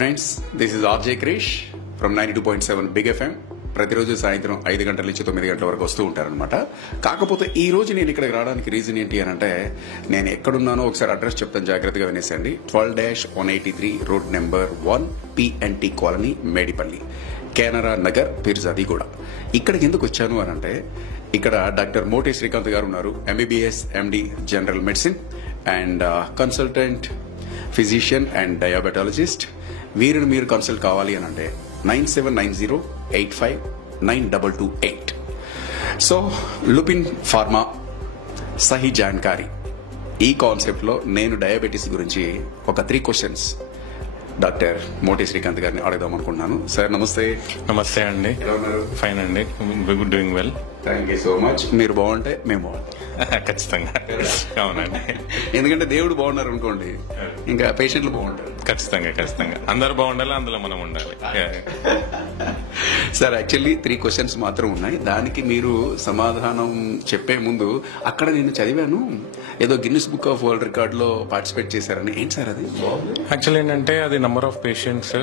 Friends, this is RJ Krish from 92.7 big FM. ప్రతిరోజు సాయంత్రం 5 గంటల నుంచి 9 గంటల వరకు వస్తూ ఉంటారనమాట. కాకపోతే ఈ రోజు నేను ఇక్కడికి రావడానికి రీజన్ ఏంటి అని అంటే, నేను ఎక్కడున్నానో ఒకసారి అడ్రస్ చెప్తాను, జాగ్రత్తగా వినేసండి. 12-183 road number 1 PNT colony, Medipalli, Canara Nagar, Peerzadiguda. ఇక్కడికి ఎందుకు వచ్చాను అని అంటే, ఇక్కడ డాక్టర్ మోటే శ్రీకాంత్ గారు ఉన్నారు. MBBS MD general medicine and consultant physician and diabetologist. వీరిని మీరు కన్సల్ట్ కావాలి అని అంటే 9790859228. సో లుపిన్ ఫార్మా సహీ జాన్కారీ, ఈ కాన్సెప్ట్ లో నేను డయాబెటీస్ గురించి ఒక 3 క్వశ్చన్స్ డాక్టర్ మోటే శ్రీకాంత్ గారిని అడుగుదాం అనుకుంటున్నాను. సార్ నమస్తే. నమస్తే అండి. ఎలా ఉన్నారు? ఫైన్ అండి, doing well. Thank you so much. మీరు బాగుంటే మేము బాగుంటాం. ఖచ్చితంగా. అవునండి, ఎందుకంటే దేవుడు బాగున్నారు అనుకోండి, ఇంకా పేషెంట్లు బాగుంటారు. ఖచ్చితంగా ఖచ్చితంగా అందరు బాగుండాలి, అందులో మనం ఉండాలి. సార్, యాక్చువల్లీ 3 క్వశ్చన్స్ మాత్రం ఉన్నాయి. దానికి మీరు సమాధానం చెప్పే ముందు, అక్కడ నేను చదివాను ఏదో Guinness book of world record లో పార్టిసిపేట్ చేశారని. ఏంటి సార్ అది? యాక్చువల్లీ ఏంటంటే, అది నెంబర్ ఆఫ్ పేషెంట్స్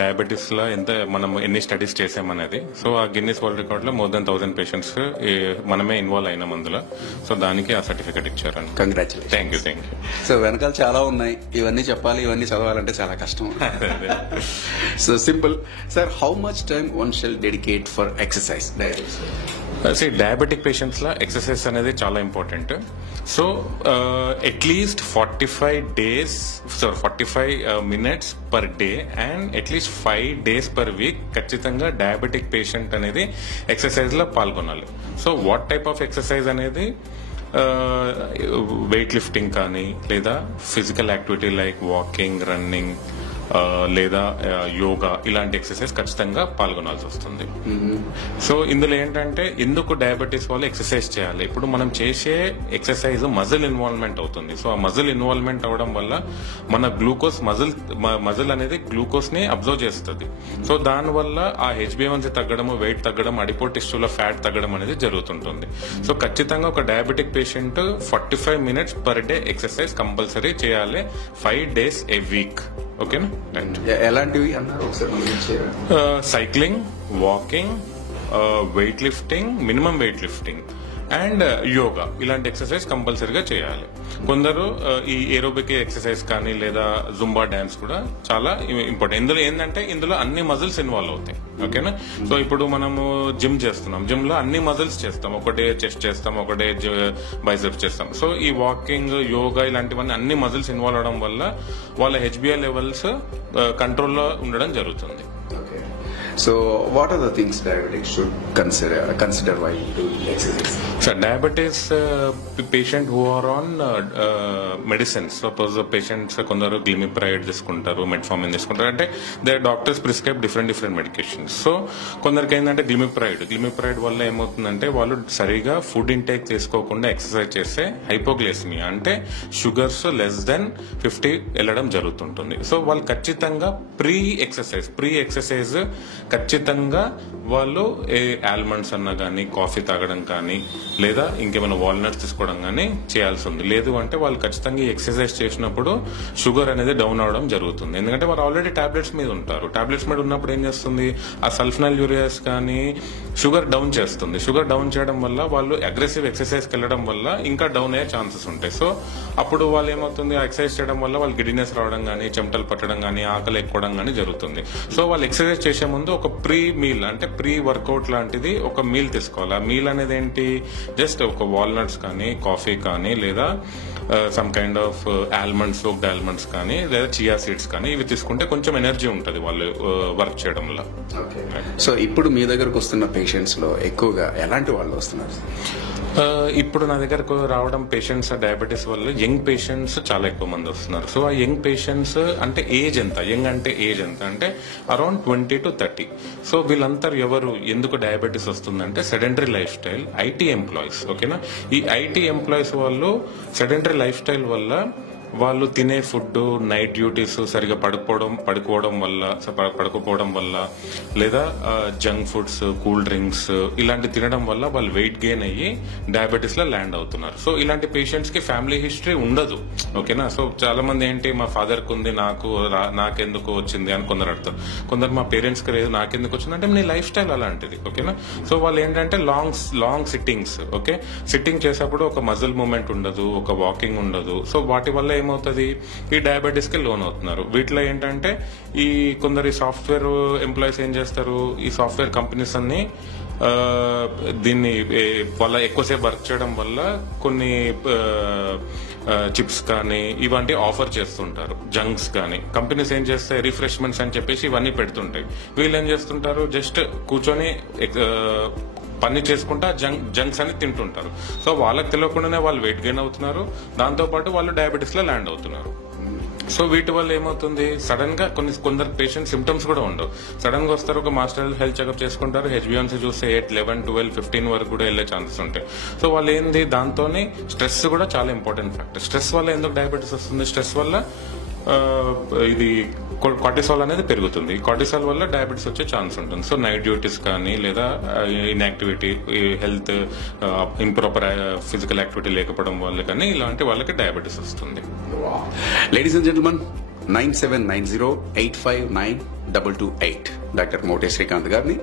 డయాబెటీస్ లో మనం ఎన్ని స్టడీస్ చేసామనేది. సో ఆ గిన్నిస్ వరల్డ్ రికార్డ్ లో మోర్ దెన్ 1000 పేషెంట్స్ మనమే ఇన్వాల్వ్ అయినాం అందులో. సో దానికి ఆ సర్టిఫికేట్ ఇచ్చారండి. కంగ్రాచులేషన్. Thank you. సో వెనకాల చాలా ఉన్నాయి, ఇవన్నీ చెప్పాలి, ఇవన్నీ చదవాలంటే చాలా కష్టం. So simple sir, how much time one shall dedicate for exercise? Diabetic patients లో ఎక్సర్సైజ్ అనేది చాలా important. So at least 45 minutes per day and at least 5 days per week ఖచ్చితంగా డయాబెటిక్ పేషెంట్ అనేది ఎక్సర్సైజ్ లో పాల్గొనాలి. So what type of exercise అనేది, weight lifting కానీ, లేదా physical activity like walking, running, లేదా యోగా, ఇలాంటి ఎక్సర్సైజ్ ఖచ్చితంగా పాల్గొనాల్సి వస్తుంది. సో ఇందులో ఏంటంటే, ఎందుకు డయాబెటీస్ వాళ్ళు ఎక్సర్సైజ్ చేయాలి? ఇప్పుడు మనం చేసే ఎక్సర్సైజ్ మజిల్ ఇన్వాల్వ్మెంట్ అవుతుంది. సో ఆ మజిల్ ఇన్వాల్వ్మెంట్ అవడం వల్ల మన గ్లూకోజ్ మజిల్ అనేది గ్లూకోజ్ ని అబ్జర్వ్ చేస్తుంది. సో దానివల్ల ఆ HbA1c తగ్గడం, వెయిట్ తగ్గడం, అడిపో టిష్యూలో ఫ్యాట్ తగ్గడం అనేది జరుగుతుంటుంది. సో ఖచ్చితంగా ఒక diabetic patient 45 minutes per day exercise compulsory చేయాలి, 5 days a week. ఓకేనా? ఎలాంటివి అన్నారు ఒకసారి? Cycling, walking, weight lifting, minimum weight lifting and yoga, ఇలాంటి ఎక్సర్సైజ్ కంపల్సరీగా చేయాలి. కొందరు ఈ ఏరోబిక్ ఎక్సర్సైజ్ కానీ, లేదా జుంబా డాన్స్ కూడా చాలా ఇంపార్టెంట్. ఇందులో ఏంటంటే, ఇందులో అన్ని మజిల్స్ ఇన్వాల్వ్ అవుతాయి. ఓకేనా? సో ఇప్పుడు మనము జిమ్ చేస్తున్నాం, జిమ్ లో అన్ని మజిల్స్ చేస్తాం. ఒకటే చెస్ట్ చేస్తాం, ఒకటే బైసెప్స్ చేస్తాం. సో ఈ వాకింగ్, యోగా, ఇలాంటివన్నీ అన్ని మజిల్స్ ఇన్వాల్వ్ అవడం వల్ల వాళ్ళ HbA లెవెల్స్ కంట్రోల్లో ఉండడం జరుగుతుంది. So what are the things diabetics should consider while doing exercise? So diabetes patient who are on medicines, suppose patients కొందరు గ్లిమిప్రైడ్ తీసుకుంటారు, మెట్ఫార్మిన్ తీసుకుంటారు, అంటే their doctors prescribe different medications. So కొందరికి ఏంటంటే గ్లిమిప్రైడ్ వల్ల ఏమవుతుందంటే, వాళ్ళు సరిగా ఫుడ్ ఇంటేక్ తీసుకోకుండా ఎక్సర్సైజ్ చేస్తే హైపోగ్లైసిమియా, అంటే షుగర్స్ లెస్ దెన్ 50 వెళ్ళడం జరుగుతుంటుంది. సో వాళ్ళు ఖచ్చితంగా ప్రీ ఎక్సర్సైజ్ ఖచ్చితంగా వాళ్ళు ఆల్మండ్స్ అన్నా కానీ, కాఫీ తాగడం కానీ, లేదా ఇంకేమైనా వాల్నట్స్ తీసుకోవడం కానీ చేయాల్సి ఉంది. లేదు అంటే వాళ్ళు ఖచ్చితంగా ఎక్సర్సైజ్ చేసినప్పుడు షుగర్ అనేది డౌన్ అవడం జరుగుతుంది. ఎందుకంటే వాళ్ళు ఆల్రెడీ టాబ్లెట్స్ మీద ఉంటారు. టాబ్లెట్స్ మీద ఉన్నప్పుడు ఏం చేస్తుంది, ఆ సల్ఫనల్ యూరియాస్ కానీ షుగర్ డౌన్ చేస్తుంది. షుగర్ డౌన్ చేయడం వల్ల వాళ్ళు అగ్రెసివ్ ఎక్సర్సైజ్కి వెళ్ళడం వల్ల ఇంకా డౌన్ అయ్యే ఛాన్సెస్ ఉంటాయి. సో అప్పుడు వాళ్ళు ఏమవుతుంది, ఆ ఎక్సర్సైజ్ చేయడం వల్ల వాళ్ళు గిడినెస్ రావడం కానీ, చెమటలు పట్టడం కానీ, ఆకలి ఎక్కువడం కానీ జరుగుతుంది. సో వాళ్ళు ఎక్సర్సైజ్ చేసే ముందు ఒక ప్రీ మీల్, అంటే ప్రీ వర్కౌట్ లాంటిది ఒక మీల్ తీసుకోవాలి. ఆ మీల్ అనేది ఏంటి, జస్ట్ ఒక వాల్నట్స్ కానీ, కాఫీ కానీ, లేదా some kind of almonds, soaked almonds కానీ, లేదా చియా సీడ్స్ కానీ, ఇవి తీసుకుంటే కొంచెం ఎనర్జీ ఉంటుంది వాళ్ళు వర్క్ చేయడంలో. సో ఇప్పుడు మీ దగ్గరకు వస్తున్న పేషెంట్స్ లో ఎక్కువగా ఎలాంటి వాళ్ళు వస్తున్నారు? ఇప్పుడు నా దగ్గరకు రావడం పేషెంట్స్ డయాబెటీస్ వల్ల యంగ్ పేషెంట్స్ చాలా ఎక్కువ మంది వస్తున్నారు. సో ఆ యంగ్ పేషెంట్స్ అంటే ఏజ్ ఎంత, యంగ్ అంటే ఏజ్ ఎంత అంటే అరౌండ్ 20 to 30. సో వీళ్ళంతా ఎవరు, ఎందుకు డయాబెటీస్ వస్తుందంటే, sedentary life style, IT employees. ఓకేనా? ఈ IT ఎంప్లాయీస్ వాళ్ళు సెడెంటరీ లైఫ్ స్టైల్ వల్ల వాళ్ళు తినే ఫుడ్, నైట్ డ్యూటీస్, సరిగా పడుకోవడం వల్ల లేదా జంక్ ఫుడ్స్, కూల్ డ్రింక్స్ ఇలాంటి తినడం వల్ల వాళ్ళు వెయిట్ గెయిన్ అయ్యి డయాబెటీస్ లో ల్యాండ్ అవుతున్నారు. సో ఇలాంటి పేషెంట్స్ కి ఫ్యామిలీ హిస్టరీ ఉండదు. ఓకేనా. సో చాలా మంది ఏంటి, మా ఫాదర్ కు ఉంది, నాకెందుకు వచ్చింది అని కొందరు అడుగుతారు. కొందరు మా పేరెంట్స్ కి లేదు, నాకెందుకు వచ్చింది అంటే నీ లైఫ్ స్టైల్ అలాంటిది. ఓకేనా. సో వాళ్ళు ఏంటంటే లాంగ్ సిట్టింగ్స్, ఓకే, సిట్టింగ్ చేసేప్పుడు ఒక మజిల్ మూవ్మెంట్ ఉండదు, ఒక వాకింగ్ ఉండదు. సో వాటి వల్ల ఏమవుతుంది, ఈ డయాబెటీస్ కి లోన్ అవుతున్నారు. వీటిలో ఏంటంటే ఈ కొందరు సాఫ్ట్వేర్ ఎంప్లాయీస్ ఏం చేస్తారు, ఈ సాఫ్ట్వేర్ కంపెనీస్ అన్ని దీన్ని వాళ్ళ ఎక్కువసేపు వర్క్ చేయడం వల్ల కొన్ని చిప్స్ కానీ ఇవంటి ఆఫర్ చేస్తుంటారు, జంక్స్ కానీ. కంపెనీస్ ఏం చేస్తాయి, రిఫ్రెష్మెంట్స్ అని చెప్పేసి ఇవన్నీ పెడుతుంటాయి. వీళ్ళు ఏం చేస్తుంటారు, జస్ట్ కూర్చొని పని చేసుకుంటా జంక్స్ అని తింటుంటారు. సో వాళ్ళకి తెలియకుండానే వాళ్ళు వెయిట్ గెయిన్ అవుతున్నారు, దాంతో పాటు వాళ్ళు డయాబెటీస్ లో ల్యాండ్ అవుతున్నారు. సో వీటి వల్ల ఏమవుతుంది, సడన్ గా కొందరు పేషెంట్ సిమ్టమ్స్ కూడా ఉండవు. సడన్ గా వస్తారు, ఒక మాస్టర్ హెల్త్ చెకప్ చేసుకుంటారు, HbA1c చూస్తే 8, 11, 12, 15 వరకు కూడా వెళ్లే ఛాన్సెస్ ఉంటాయి. సో వాళ్ళు ఏంది, దాంతోనే స్ట్రెస్ కూడా చాలా ఇంపార్టెంట్ ఫ్యాక్టర్. స్ట్రెస్ వల్ల ఎందుకు డయాబెటీస్ వస్తుంది, స్ట్రెస్ వల్ల ఇది కార్టిసాల్ అనేది పెరుగుతుంది. కార్టిసాల్ వల్ల డయాబెటీస్ వచ్చే ఛాన్స్ ఉంటుంది. సో నైట్ డ్యూటీస్ కానీ లేదా inactivity, health improper physical activity లేకపోవడం వల్ల కానీ ఇలాంటి వాళ్ళకి డయాబెటీస్ వస్తుంది. Ladies and gentlemen, 9790859228 doctor Mote Srikanth గారిని